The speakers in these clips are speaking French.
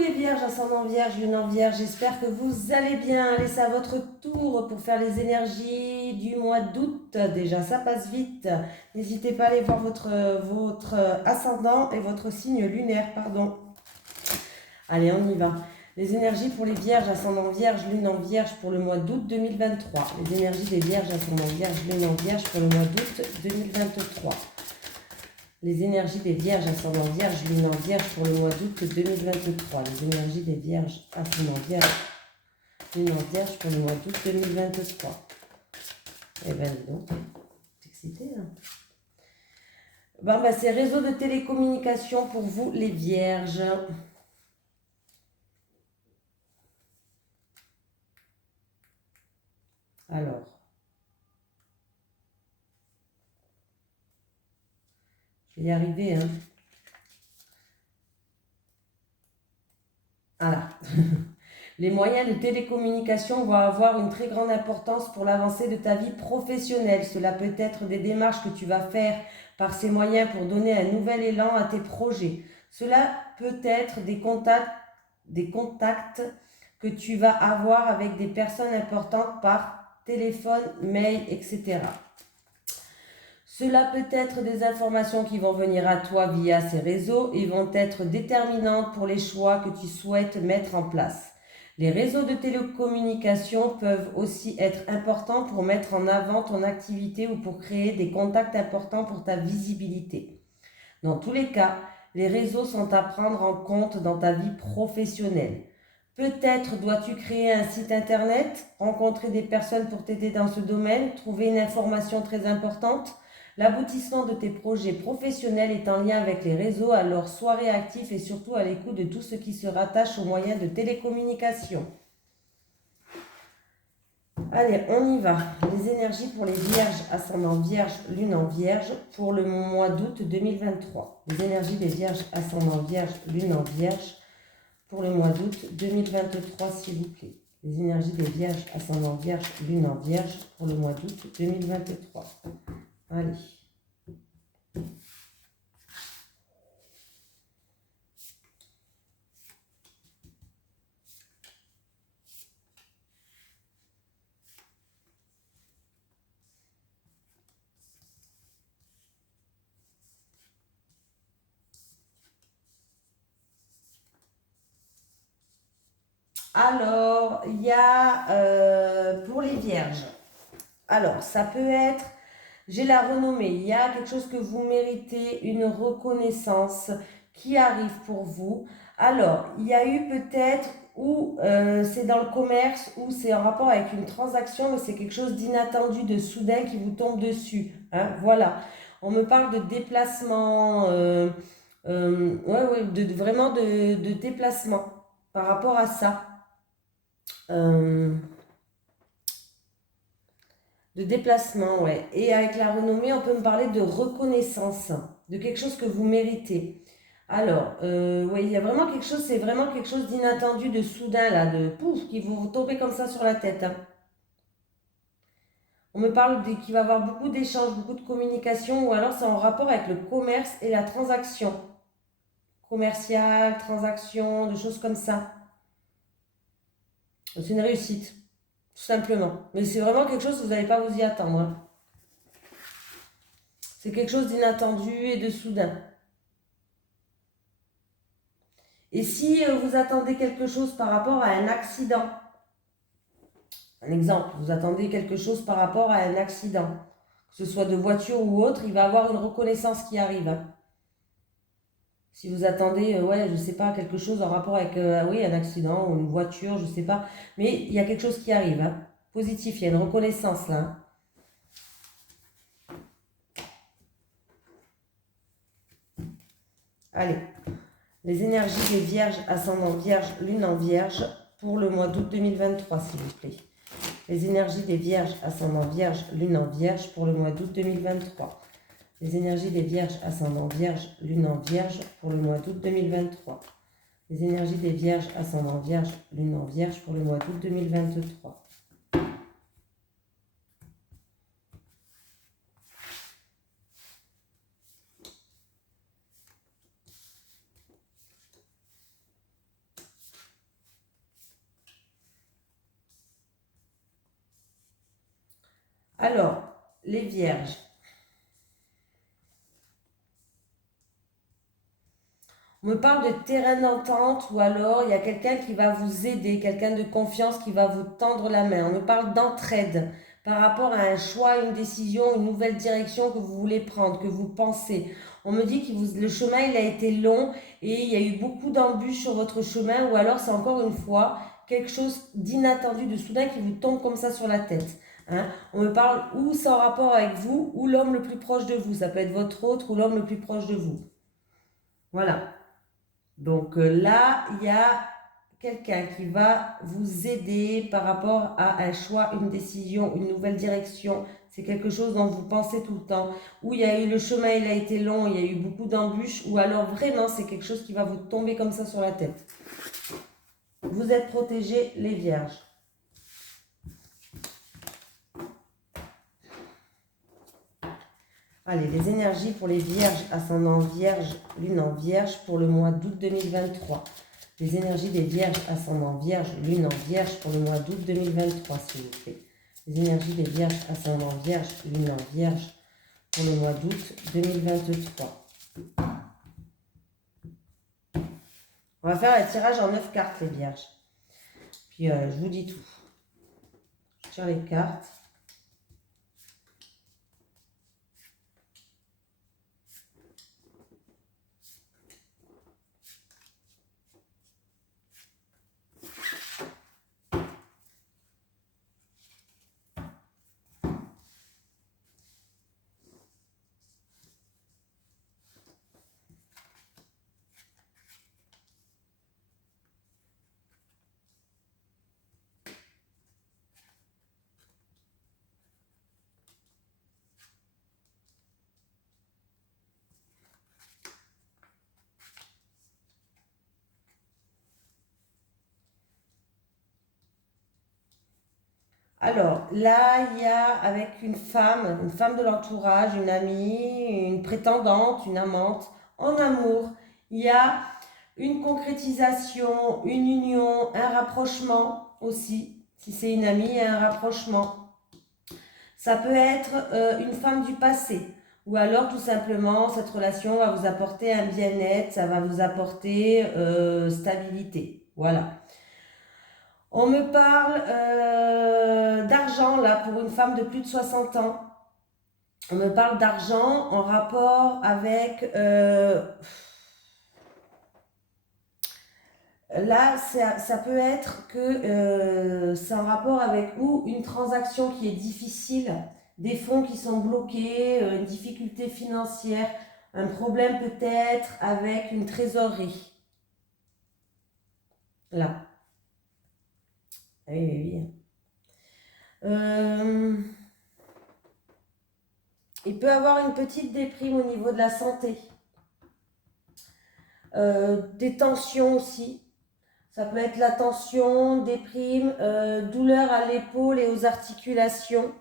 les vierges, ascendant vierge, lune en vierge, j'espère que vous allez bien. Allez, c'est à votre tour pour faire les énergies du mois d'août. Déjà, ça passe vite. N'hésitez pas à aller voir votre ascendant et votre signe lunaire, pardon. Allez, on y va. Les énergies pour les vierges, ascendant vierge, lune en vierge pour le mois d'août 2023. Les énergies des vierges, ascendant vierge, lune en vierge pour le mois d'août 2023. Les énergies des vierges, ascendant vierge, lune en vierge pour le mois d'août 2023. Les énergies des vierges, ascendant vierge, lune en vierge pour le mois d'août 2023. Eh ben dis donc, t'es excité là. Bon, ben, c'est réseau de télécommunication pour vous les vierges. Alors, je vais y arriver, hein. Voilà. Les moyens de télécommunication vont avoir une très grande importance pour l'avancée de ta vie professionnelle. Cela peut être des démarches que tu vas faire par ces moyens pour donner un nouvel élan à tes projets. Cela peut être des contacts que tu vas avoir avec des personnes importantes par téléphone, mail, etc. Cela peut être des informations qui vont venir à toi via ces réseaux et vont être déterminantes pour les choix que tu souhaites mettre en place. Les réseaux de télécommunication peuvent aussi être importants pour mettre en avant ton activité ou pour créer des contacts importants pour ta visibilité. Dans tous les cas, les réseaux sont à prendre en compte dans ta vie professionnelle. Peut-être dois-tu créer un site internet, rencontrer des personnes pour t'aider dans ce domaine, trouver une information très importante. L'aboutissement de tes projets professionnels est en lien avec les réseaux, alors sois réactif et surtout à l'écoute de tout ce qui se rattache aux moyens de télécommunication. Allez, on y va. Les énergies pour les vierges, ascendant vierge, lune en vierge pour le mois d'août 2023. Les énergies des vierges, ascendant vierge, lune en vierge pour le mois d'août 2023, s'il vous plaît. Les énergies des vierges, ascendant vierge, lune en vierge pour le mois d'août 2023. Allez. Alors, il y a pour les vierges. Alors, ça peut être, j'ai la renommée, il y a quelque chose que vous méritez, une reconnaissance qui arrive pour vous. Alors, il y a eu peut-être, ou c'est dans le commerce, ou c'est en rapport avec une transaction, mais c'est quelque chose d'inattendu, de soudain qui vous tombe dessus. Hein, voilà. On me parle de déplacement, vraiment de déplacement par rapport à ça. De déplacement, ouais. Et avec la renommée, on peut me parler de reconnaissance, de quelque chose que vous méritez. Alors, oui, il y a vraiment quelque chose, c'est vraiment quelque chose d'inattendu, de soudain, là, de pouf, qui vous tomber comme ça sur la tête. Hein. On me parle qu'il va y avoir beaucoup d'échanges, beaucoup de communication, ou alors c'est en rapport avec le commerce et la transaction. Commerciale, transaction, de choses comme ça. C'est une réussite. Tout simplement. Mais c'est vraiment quelque chose que vous n'allez pas vous y attendre. Hein. C'est quelque chose d'inattendu et de soudain. Et si vous attendez quelque chose par rapport à un accident, un exemple, vous attendez quelque chose par rapport à un accident, que ce soit de voiture ou autre, il va y avoir une reconnaissance qui arrive. Hein. Si vous attendez, je sais pas, quelque chose en rapport avec un accident ou une voiture, je sais pas, mais il y a quelque chose qui arrive. Hein. Positif, il y a une reconnaissance là. Hein. Allez, les énergies des vierges, ascendant vierge, lune en vierge pour le mois d'août 2023, s'il vous plaît. Les énergies des vierges, ascendant vierge, lune en vierge pour le mois d'août 2023. Les énergies des vierges, ascendant vierge, lune en vierge pour le mois d'août 2023. Les énergies des vierges, ascendant vierge, lune en vierge pour le mois d'août 2023. Alors, les vierges. On me parle de terrain d'entente ou alors il y a quelqu'un qui va vous aider, quelqu'un de confiance qui va vous tendre la main. On me parle d'entraide par rapport à un choix, une décision, une nouvelle direction que vous voulez prendre, que vous pensez. On me dit que le chemin il a été long et il y a eu beaucoup d'embûches sur votre chemin ou alors c'est encore une fois quelque chose d'inattendu, de soudain qui vous tombe comme ça sur la tête. Hein. On me parle ou c'est en rapport avec vous ou l'homme le plus proche de vous. Ça peut être votre autre ou l'homme le plus proche de vous. Voilà. Donc là, il y a quelqu'un qui va vous aider par rapport à un choix, une décision, une nouvelle direction. C'est quelque chose dont vous pensez tout le temps. Ou il y a eu le chemin, il a été long, il y a eu beaucoup d'embûches. Ou alors vraiment, c'est quelque chose qui va vous tomber comme ça sur la tête. Vous êtes protégés, les vierges. Allez, les énergies pour les vierges, ascendant vierge, lune en vierge pour le mois d'août 2023. Les énergies des vierges, ascendant vierge, lune en vierge pour le mois d'août 2023, s'il vous plaît. Les énergies des vierges, ascendant vierge, lune en vierge pour le mois d'août 2023. On va faire un tirage en 9 cartes, les vierges. Puis je vous dis tout. Je tire les cartes. Alors, là, il y a avec une femme de l'entourage, une amie, une prétendante, une amante, en amour. Il y a une concrétisation, une union, un rapprochement aussi. Si c'est une amie, il y a un rapprochement. Ça peut être une femme du passé. Ou alors, tout simplement, cette relation va vous apporter un bien-être, ça va vous apporter stabilité. Voilà. On me parle d'argent, là, pour une femme de plus de 60 ans. On me parle d'argent en rapport avec... là, ça peut être que c'est en rapport avec ou une transaction qui est difficile, des fonds qui sont bloqués, une difficulté financière, un problème peut-être avec une trésorerie. Là. Oui, oui, oui. Il peut avoir une petite déprime au niveau de la santé. Des tensions aussi. Ça peut être la tension, déprime, douleur à l'épaule et aux articulations.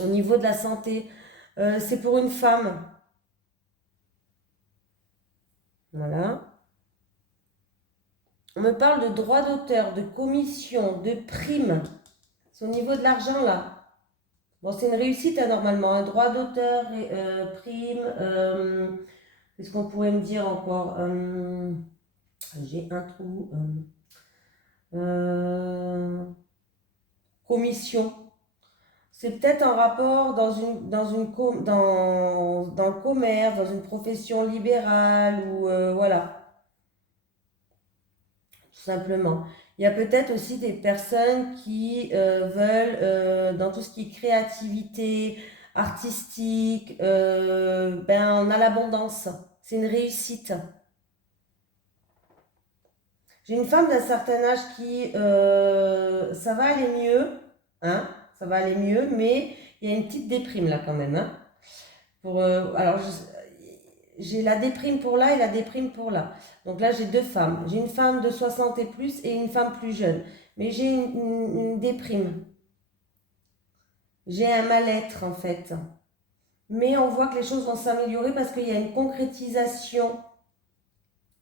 Au niveau de la santé. C'est pour une femme. Voilà. On me parle de droit d'auteur, de commission, de prime. C'est au niveau de l'argent là. Bon, c'est une réussite hein, normalement. Un droit d'auteur, prime. Qu'est-ce qu'on pourrait me dire encore j'ai un trou. Commission. C'est peut-être un rapport dans le commerce, dans une profession libérale ou voilà. Tout simplement. Il y a peut-être aussi des personnes qui veulent, dans tout ce qui est créativité, artistique, on a l'abondance. C'est une réussite. J'ai une femme d'un certain âge qui, ça va aller mieux, hein, ça va aller mieux, mais il y a une petite déprime là quand même, hein. Alors, j'ai la déprime pour là et la déprime pour là. Donc là, j'ai deux femmes. J'ai une femme de 60 et plus et une femme plus jeune. Mais j'ai une déprime. J'ai un mal-être en fait. Mais on voit que les choses vont s'améliorer parce qu'il y a une concrétisation.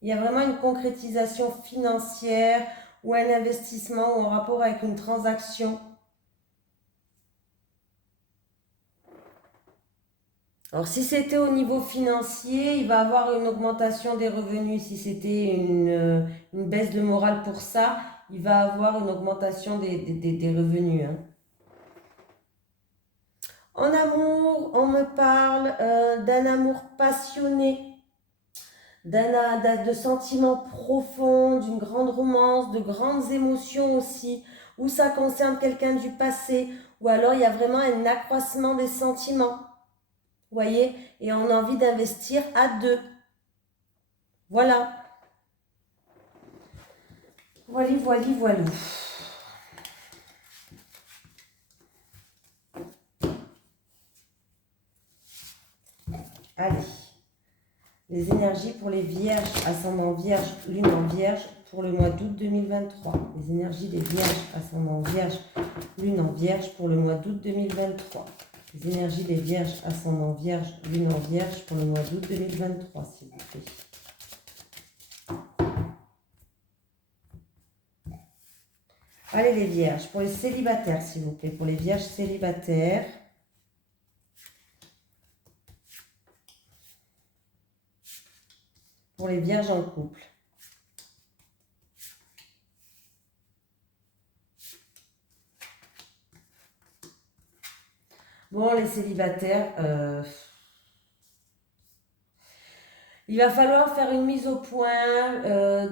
Il y a vraiment une concrétisation financière ou un investissement ou en rapport avec une transaction. Alors, si c'était au niveau financier, il va avoir une augmentation des revenus. Si c'était une baisse de morale pour ça, il va avoir une augmentation des revenus, hein. En amour, on me parle d'un amour passionné, de sentiments profonds, d'une grande romance, de grandes émotions aussi, ou ça concerne quelqu'un du passé, ou alors il y a vraiment un accroissement des sentiments, vous voyez, et on a envie d'investir à deux. Voilà. Voilà, voilà, voilà. Allez. Les énergies pour les vierges, ascendant vierge, lune en vierge, pour le mois d'août 2023. Les énergies des vierges, ascendant vierge, lune en vierge, pour le mois d'août 2023. Les énergies des vierges, ascendant vierge, lune en vierge, pour le mois d'août 2023, s'il vous plaît. Allez les vierges, pour les célibataires, s'il vous plaît, pour les vierges célibataires. Pour les vierges en couple. Bon, les célibataires, il va falloir faire une mise au point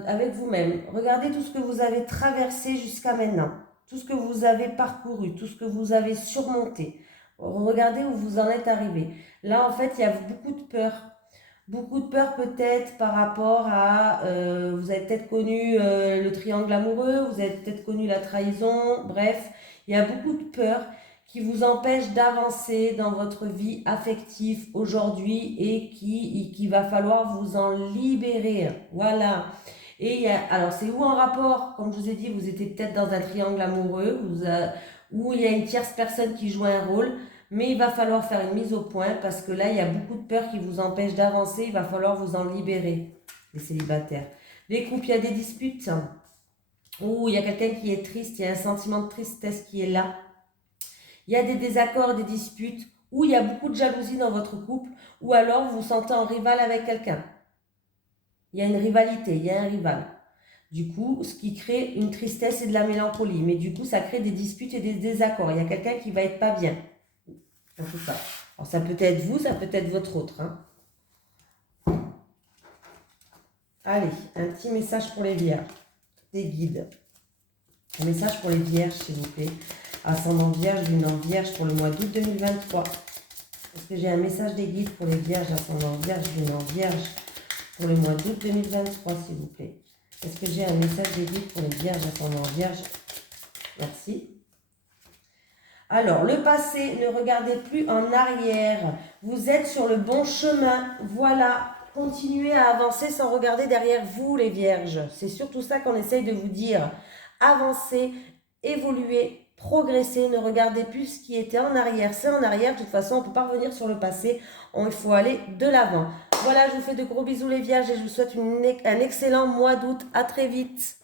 avec vous-même. Regardez tout ce que vous avez traversé jusqu'à maintenant, tout ce que vous avez parcouru, tout ce que vous avez surmonté. Regardez où vous en êtes arrivé. Là, en fait, il y a beaucoup de peur. Beaucoup de peur peut-être par rapport à, vous avez peut-être connu le triangle amoureux, vous avez peut-être connu la trahison, bref, il y a beaucoup de peur qui vous empêche d'avancer dans votre vie affective aujourd'hui et qui va falloir vous en libérer. Voilà. Et alors c'est où en rapport, comme je vous ai dit, vous étiez peut-être dans un triangle amoureux où il y a une tierce personne qui joue un rôle. Mais il va falloir faire une mise au point parce que là, il y a beaucoup de peurs qui vous empêchent d'avancer. Il va falloir vous en libérer, les célibataires. Les couples, il y a des disputes. Ou il y a quelqu'un qui est triste, il y a un sentiment de tristesse qui est là. Il y a des désaccords, des disputes, ou il y a beaucoup de jalousie dans votre couple, ou alors vous vous sentez en rival avec quelqu'un. Il y a une rivalité, il y a un rival. Du coup, ce qui crée une tristesse et de la mélancolie. Mais du coup, ça crée des disputes et des désaccords. Il y a quelqu'un qui va être pas bien. Tout ça. Alors, ça peut être vous, ça peut être votre autre. Hein. Allez, un petit message pour les vierges. Des guides. Un message pour les vierges, s'il vous plaît. Ascendant vierge, lune en vierge pour le mois d'août 2023. Est-ce que j'ai un message des guides pour les vierges, ascendant vierge, lune en vierge pour le mois d'août 2023, s'il vous plaît? Est-ce que j'ai un message des guides pour les vierges, ascendant vierge? Merci. Alors, le passé, ne regardez plus en arrière. Vous êtes sur le bon chemin. Voilà, continuez à avancer sans regarder derrière vous, les vierges. C'est surtout ça qu'on essaye de vous dire. Avancez, évoluez, progressez. Ne regardez plus ce qui était en arrière. C'est en arrière. De toute façon, on ne peut pas revenir sur le passé. Il faut aller de l'avant. Voilà, je vous fais de gros bisous, les vierges, et je vous souhaite un excellent mois d'août. À très vite.